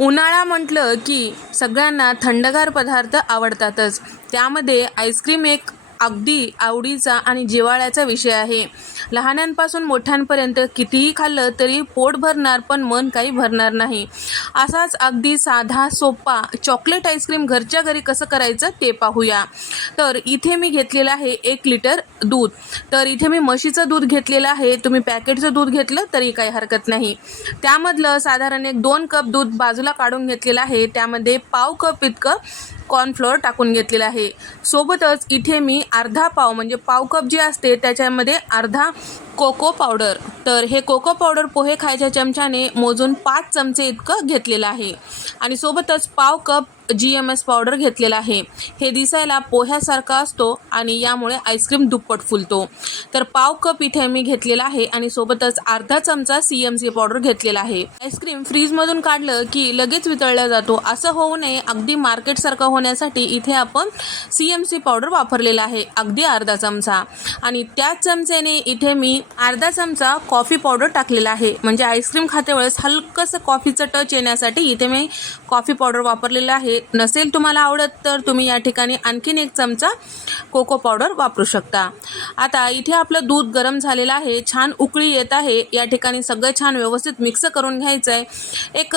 उन्हाळा म्हटलं की सगळ्यांना थंडगार पदार्थ आवडतातच. त्यामध्ये आईस्क्रीम एक अगदी आवडीचा आणि जिव्हाळ्याचा विषय आहे. लहानांपासून मोठ्यांपर्यंत कितीही खाल्लं तरी पोट भरणार पण मन काही भरणार नाही. असाच अगदी साधा सोपा चॉकलेट आईस्क्रीम घरच्या घरी कसं करायचं ते पाहूया. तर इथे मी घेतलेलं आहे एक लिटर दूध. तर इथे मी म्हशीचं दूध घेतलेलं आहे. तुम्ही पॅकेटचं दूध घेतलं तरी काही हरकत नाही. त्यामधलं साधारण एक दोन कप दूध बाजूला काढून घेतलेलं आहे. त्यामध्ये पाव कप इतकं कॉर्नफ्लोअर टाकून घेतलेलं आहे. सोबतच इथे मी अर्धा पाव म्हणजे पाव कप जे असते त्याच्यामध्ये अर्धा कोको पावडर तर हे कोको पावडर पोहे खायच्या चमच्याने मोजून पाच चमचे इतकं घेतलेलं आहे. आणि सोबतच पाव cup G M S powder घेतलेला आहे. हे दिसायला पोह्यासारखा असतो आणि यामुळे आईस्क्रीम दुप्पट फुलतो. तर पाव कप इथे मी घेतलेला आहे आणि सोबतच अर्धा चमचा सी एम सी पावडर घेतलेला आहे. आईस्क्रीम फ्रीजमधून काढलं की लगेच वितळला जातो. असं होऊ नये. अगदी मार्केटसारखं होण्यासाठी इथे आपण सी एम सी पावडर वापरलेला आहे. अगदी अर्धा चमचा. आणि त्याच चमच्याने इथे मी अर्धा चमचा कॉफी पावडर टाकलेला आहे. म्हणजे आईस्क्रीम खाते वेळेस हलकंसं कॉफीचं टच येण्यासाठी इथे मी कॉफी पावडर वापरलेलं आहे. नसेल तुम्हाला आवडत तर तुम्ही या ठिकाणी आणखीन एक चमचा कोको पावडर वापरू शकता. आता इथे आपलं दूध गरम झालेलं आहे छान उकळी येत आहे. या ठिकाणी सगळं छान व्यवस्थित मिक्स करून घ्यायचं आहे एक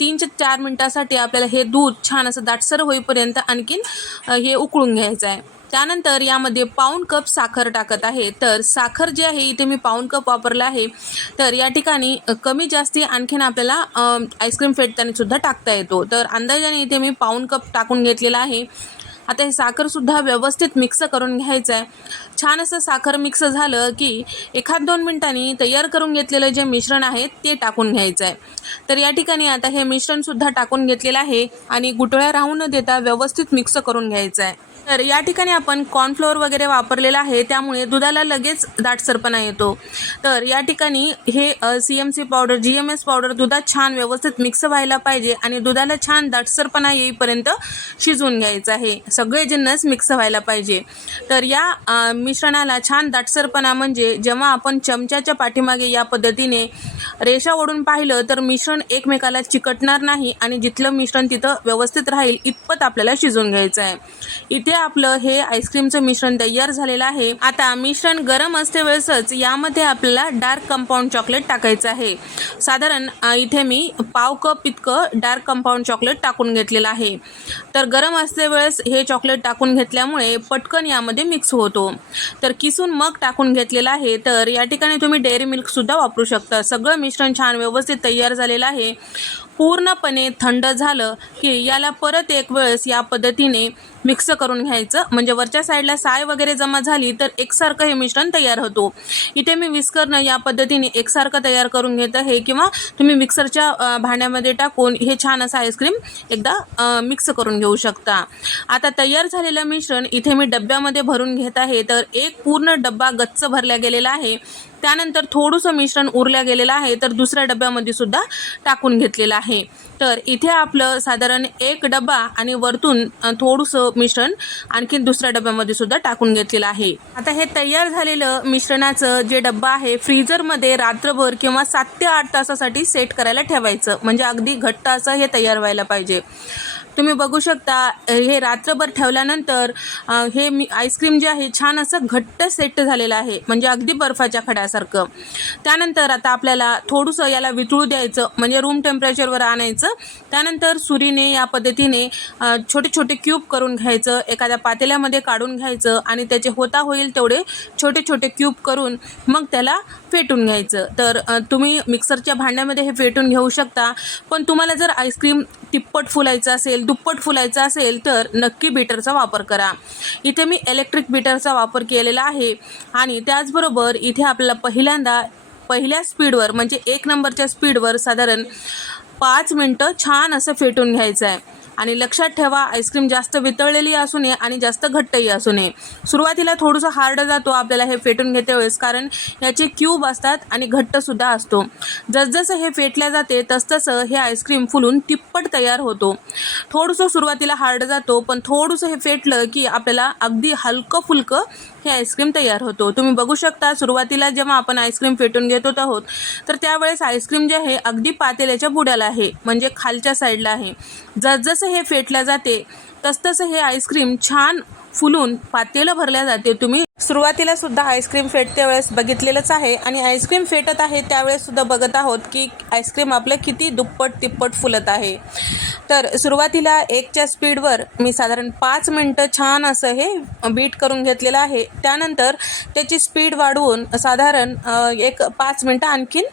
तीन ते चार मिनटासाठी आपल्याला हे दूध छान असं दाटसर होईपर्यंत आणखीन हे उकळून घ्यायचं आहे त्यानंतर यामध्ये पाऊण कप साखर टाकत आहे. तर साखर जी आहे इथे मी पाऊण कप वापरला आहे. तर या ठिकाणी कमी जास्ती आणखीन आपल्याला आईस्क्रीम फेटताना सुद्धा टाकता येतो. तर अंदाजाने इथे मी पाऊण कप टाकून घेतलेला आहे. आता हे साखरसुद्धा व्यवस्थित मिक्स करून घ्यायचं आहे छान असं साखर मिक्स झालं की एखाद दोन मिनटांनी तयार करून घेतलेलं जे मिश्रण आहे ते टाकून घ्यायचं आहे तर या ठिकाणी आता हे मिश्रणसुद्धा टाकून घेतलेलं आहे आणि गुटळ्या राहू न देता व्यवस्थित मिक्स करून घ्यायचं आहे तर या ठिकाणी आपण कॉर्नफ्लोअर वगैरे वापरलेला आहे त्यामुळे दुधाला लगेच दाटसरपणा येतो. तर या ठिकाणी हे C M C powder G M S powder दुधात छान व्यवस्थित मिक्स व्हायला पाहिजे आणि दुधाला छान दाटसरपणा येईपर्यंत शिजवून घ्यायचं आहे. सगळे जिन्नस मिक्स व्हायला पाहिजे. तर या मिश्रणाला छान दाटसरपणा म्हणजे जेव्हा आपण चमच्याच्या पाठीमागे या पद्धतीने रेषा ओढून पाहिलं तर मिश्रण एकमेकाला चिकटणार नाही आणि जिथलं मिश्रण तिथं व्यवस्थित राहील इतपत आपल्याला शिजून घ्यायचं आहे. इथे आपलं हे आईस्क्रीमचं मिश्रण तयार झालेलं आहे. आता मिश्रण गरम असते वेळेसच यामध्ये आपल्याला डार्क कंपाऊंड चॉकलेट टाकायचं आहे. साधारण इथे मी पाव कप इतकं डार्क कंपाऊंड चॉकलेट टाकून घेतलेलं आहे. तर गरम असते वेळेस हे चॉकलेट टाकून घेतल्यामुळे पटकन यामध्ये मिक्स होतो. तर किसून मग टाकून घेतलेला आहे तर या ठिकाणी तुम्ही डेअरी मिल्कसुद्धा वापरू शकता. सगळं मिश्रण छान व्यवस्थित तयार झालेलं आहे. पूर्णपणे थंड झालं की याला परत एक वेळेस या पद्धतीने मिक्स करून घ्यायचं. म्हणजे वरच्या साईडला साय वगैरे जमा झाली तर एकसारखं हे मिश्रण तयार होतो. इथे मी विस्करनं या पद्धतीने एकसारखं तयार करून घेत आहे किंवा तुम्ही मिक्सरच्या भांड्यामध्ये टाकून हे छान असं आईस्क्रीम एकदा मिक्स करून घेऊ शकता. आता तयार झालेलं मिश्रण इथे मी डब्यामध्ये भरून घेत आहे. तर एक पूर्ण डब्बा गच्च भरला गेलेला आहे. त्यानंतर थोडंसं मिश्रण उरल्या गेलेलं आहे तर दुसऱ्या डब्यामध्ये सुद्धा टाकून घेतलेलं आहे. तर इथे आपलं साधारण एक डबा आणि वरतून थोडंसं मिश्रण आणखीन दुसऱ्या डब्यामध्ये सुद्धा टाकून घेतलेलं आहे. आता हे तयार झालेलं मिश्रणाचं जे डब्बा आहे फ्रीजरमध्ये रात्रभर किंवा सात ते आठ तासासाठी सेट करायला ठेवायचं. म्हणजे अगदी घट्ट असं हे तयार व्हायला पाहिजे. तुम्ही बघू शकता हे रात्रभर ठेवल्यानंतर हे मी आईस्क्रीम जे आहे छान असं घट्ट सेट झालेलं आहे म्हणजे अगदी बर्फाच्या खड्यासारखं. त्यानंतर आता आपल्याला थोडंसं याला वितळू द्यायचं म्हणजे रूम टेम्परेचरवर आणायचं. त्यानंतर सुरीने या पद्धतीने छोटे छोटे क्यूब करून घ्यायचं एखाद्या पातेल्यामध्ये काढून घ्यायचं आणि त्याचे होता होईल तेवढे छोटे छोटे क्यूब करून मग त्याला फेटून घ्यायचं. तर तुम्ही मिक्सरच्या भांड्यामध्ये हे फेटून घेऊ शकता. पण तुम्हाला जर आईस्क्रीम तिप्पट फुलायचं असेल दुप्पट फुलायचं असेल तर नक्की बीटरचा वापर करा. इथे मी इलेक्ट्रिक बीटरचा वापर केलेला आहे आणि त्याचबरोबर इथे आपल्याला पहिल्यांदा पहिल्या स्पीडवर म्हणजे एक नंबरच्या स्पीडवर साधारण पाच मिनटं छान असं फेटून घ्यायचं आहे आणि लक्षात ठेवा आईस्क्रीम जास्त वितळलेली असू नये आणि जास्त घट्टही असू नये. सुरुवातीला थोडंसं हार्ड जातो आपल्याला हे फेटून घेते वेळेस कारण याचे क्यूब असतात आणि घट्टसुद्धा असतो. जसजसं हे फेटल्या जाते तसतसं हे आईस्क्रीम फुलून तिप्पट तयार होतो. थोडंसं सुरुवातीला हार्ड जातो पण थोडंसं हे फेटलं की आपल्याला अगदी हलकं फुलकं हे आईस्क्रीम तयार होतो. तुम्ही बघू शकता सुरुवातीला जेव्हा आपण आईस्क्रीम फेटून घेत होत आहोत तर त्यावेळेस आईस्क्रीम जे आहे अगदी पातेल्याच्या बुड्याला आहे म्हणजे खालच्या साईडला आहे. जसजसं हे फेटल्या जाते तसतसं हे आईस्क्रीम छान फुलून पातेलं भरल्या जाते. तुम्ही सुरुवातीला सुद्धा आईस्क्रीम फेटते वेळेस बघितलेलंच आहे आणि आईस्क्रीम फेटत आहे त्यावेळेस सुद्धा बघत आहोत की आईस्क्रीम आपलं किती दुप्पट तिप्पट फुलत आहे. तर सुरुवातीला एकच्या स्पीडवर मी साधारण पाच मिनटं छान असं हे बीट करून घेतलेलं आहे. त्यानंतर त्याची स्पीड वाढवून साधारण एक पाच मिनटं आणखीन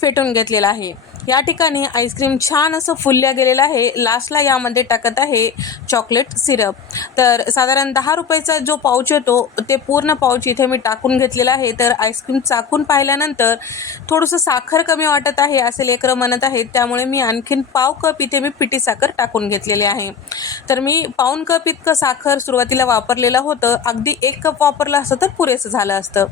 फेटून घेतलेला आहे. या ठिकाणी आईस्क्रीम छान असं फुलल्या गेलेलं आहे. लास्टला यामध्ये टाकत आहे चॉकलेट सिरप तर साधारण दहा रुपयाचा जो पाऊच येतो ते पूर्ण पाऊच इथे मी टाकून घेतलेला आहे. तर आईस्क्रीम चाकून पाहिल्यानंतर थोडंसं साखर कमी वाटत आहे असे लेकरं म्हणत आहेत. त्यामुळे मी आणखीन पाव कप इथे मी पिठी साखर टाकून घेतलेली आहे. तर मी पाऊन कप इतकं साखर सुरुवातीला वापरलेलं होतं. अगदी एक कप वापरलं असतं तर पुरेसं झालं असतं.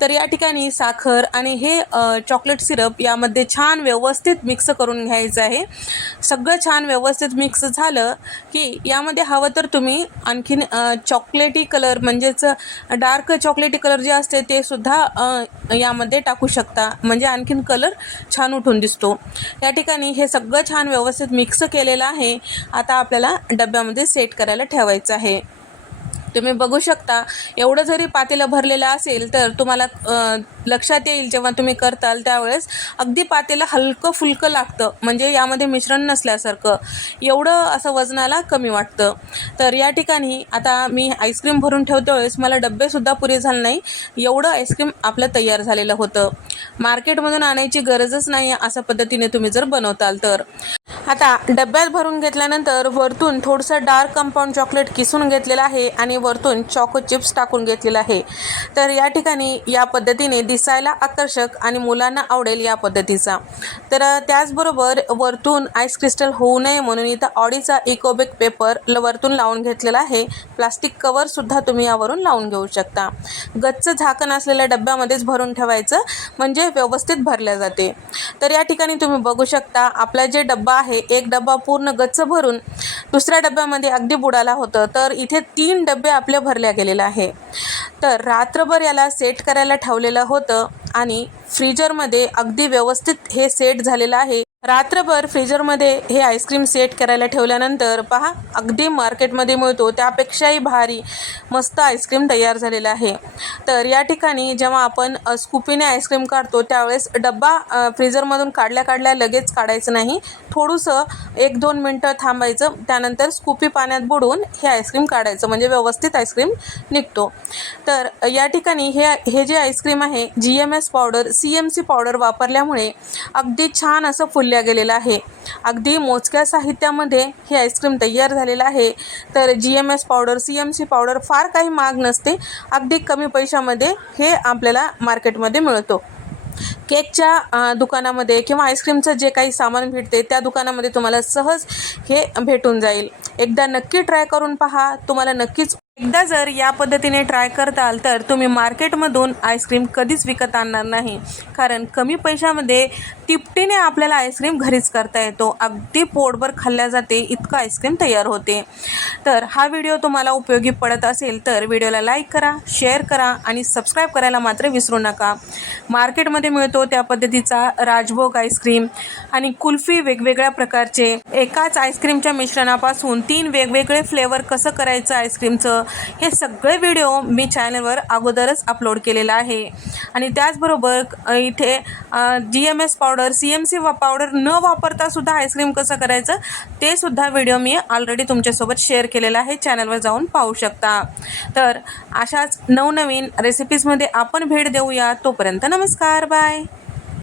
तर या ठिकाणी साखर आणि हे चॉकलेट सिरप यामध्ये छान व्यवस्थित मिक्स करून घ्यायचं आहे. सगळं छान व्यवस्थित मिक्स झालं की यामध्ये हवं तर तुम्ही आणखीन चॉकलेटी कलर म्हणजेच डार्क चॉकलेटी कलर जे असते ते सुद्धा यामध्ये टाकू शकता. म्हणजे आणखीन कलर छान उठून दिसतो. या ठिकाणी हे सगळं छान व्यवस्थित मिक्स केलेलं आहे. आता आपल्याला डब्यामध्ये सेट करायला ठेवायचं आहे. तुम्ही बघू शकता एवढं जरी पातेलं भरलेलं असेल तर तुम्हाला लक्षात येईल जेव्हा तुम्ही करताल त्यावेळेस. अगदी पातेला हलकं फुलकं लागतं. म्हणजे यामध्ये मिश्रण नसल्यासारखं. एवढं असं वजनाला कमी वाटतं. तर या ठिकाणी आता मी आईस्क्रीम भरून ठेवतो वेळेस मला डब्बेसुद्धा पुरे झाले नाही. एवढं आईस्क्रीम आपलं तयार झालेलं होतं. मार्केटमधून आणायची गरजच नाही अशा पद्धतीने तुम्ही जर बनवताल तर. आता डब्यात भरून घेतल्यानंतर वरतून थोडंसं डार्क कंपाऊंड चॉकलेट किसून घेतलेलं आहे आणि वरतून चॉको चिप्स टाकून घेतलेलं आहे. तर या ठिकाणी या पद्धतीने दिसायला आकर्षक आणि मुलांना आवडेल या पद्धतीचा. तर त्याचबरोबर वरतून आईस क्रिस्टल होऊ नये म्हणून इथं ऑडीचा इकोबेक पेपर ल- वरतून लावून घेतलेला आहे. प्लास्टिक कवरसुद्धा तुम्ही यावरून लावून घेऊ शकता. गच्च झाकण असलेल्या डब्यामध्येच भरून ठेवायचं म्हणजे व्यवस्थित भरल्या जाते. तर या ठिकाणी तुम्ही बघू शकता आपला जे डब्बा आहे एक डब्बा पूर्ण गच्च भरून दुसऱ्या डब्यामध्ये अगदी बुडाला होतं. तर इथे तीन डबे आपले भरल्या गेलेले आहे. तर रात्रभर याला सेट करायला ठेवलेलं होतं आणि फ्रीजरमध्ये अगदी व्यवस्थित हे सेट झालेलं आहे. रात्रभर फ्रीजरमध्ये हे आईस्क्रीम सेट करायला ठेवल्यानंतर पहा अगदी मार्केटमध्ये मिळतो. त्यापेक्षाही भारी मस्त आईस्क्रीम तयार झालेला आहे. तर या ठिकाणी जेव्हा आपण स्कूपीने आईस्क्रीम काढतो त्यावेळेस डब्बा फ्रीजरमधून काढल्या काढल्या लगेच काढायचं नाही. थोडंसं एक दोन मिनटं थांबायचं त्यानंतर स्कूपी पाण्यात बुडवून हे आईस्क्रीम काढायचं म्हणजे व्यवस्थित आईस्क्रीम निघतो. तर या ठिकाणी हे हे जे आईस्क्रीम आहे G M S powder C M C powder वापरल्यामुळे अगदी छान असं फुलल्या गेलेलं आहे. अगदी मोजक्या साहित्यामध्ये हे आईस्क्रीम तयार झालेलं आहे. तर G M S powder C M C powder फार काही महाग नसते अगदी कमी पैशामध्ये हे आपल्याला मार्केटमध्ये मिळतो. केकच्या दुकानामध्ये किंवा आईस्क्रीमचं जे काही सामान भेटते त्या दुकानामध्ये तुम्हाला सहज हे भेटून जाईल. एकदा नक्की ट्राय करून पहा. तुम्हाला नक्कीच एकदा जर या पद्धतीने ट्राय करताल तर तुम्ही मार्केटमधून आईस्क्रीम कधीच विकत आणणार नाही. कारण कमी पैशामध्ये तिपटीने आपल्याला आईस्क्रीम घरीच करता येतो. अगदी पोटभर खाल्ल्या जाते इतकं आईस्क्रीम तयार होते. तर हा व्हिडिओ तुम्हाला उपयोगी पडत असेल तर व्हिडिओला लाईक करा शेअर करा आणि सबस्क्राईब करायला मात्र विसरू नका. मार्केटमध्ये मिळतो त्या पद्धतीचा राजभोग आईस्क्रीम आणि कुल्फी वेगवेगळ्या प्रकारचे. एकाच आईस्क्रीमच्या मिश्रणापासून तीन वेगवेगळे फ्लेवर कसं करायचं आईस्क्रीमचं हे सगळे व्हिडिओ मी चॅनलवर अगोदरच अपलोड केलेला आहे. आणि त्याचबरोबर इथे G M S powder C M C powder न वापरता सुद्धा आईस्क्रीम कसं करायचं ते सुद्धा व्हिडिओ मी ऑलरेडी तुमच्यासोबत शेअर केलेला आहे. चॅनलवर जाऊन पाहू शकता. तर अशाच नवनवीन रेसिपीजमध्ये आपण भेट देऊया. तोपर्यंत नमस्कार. बाय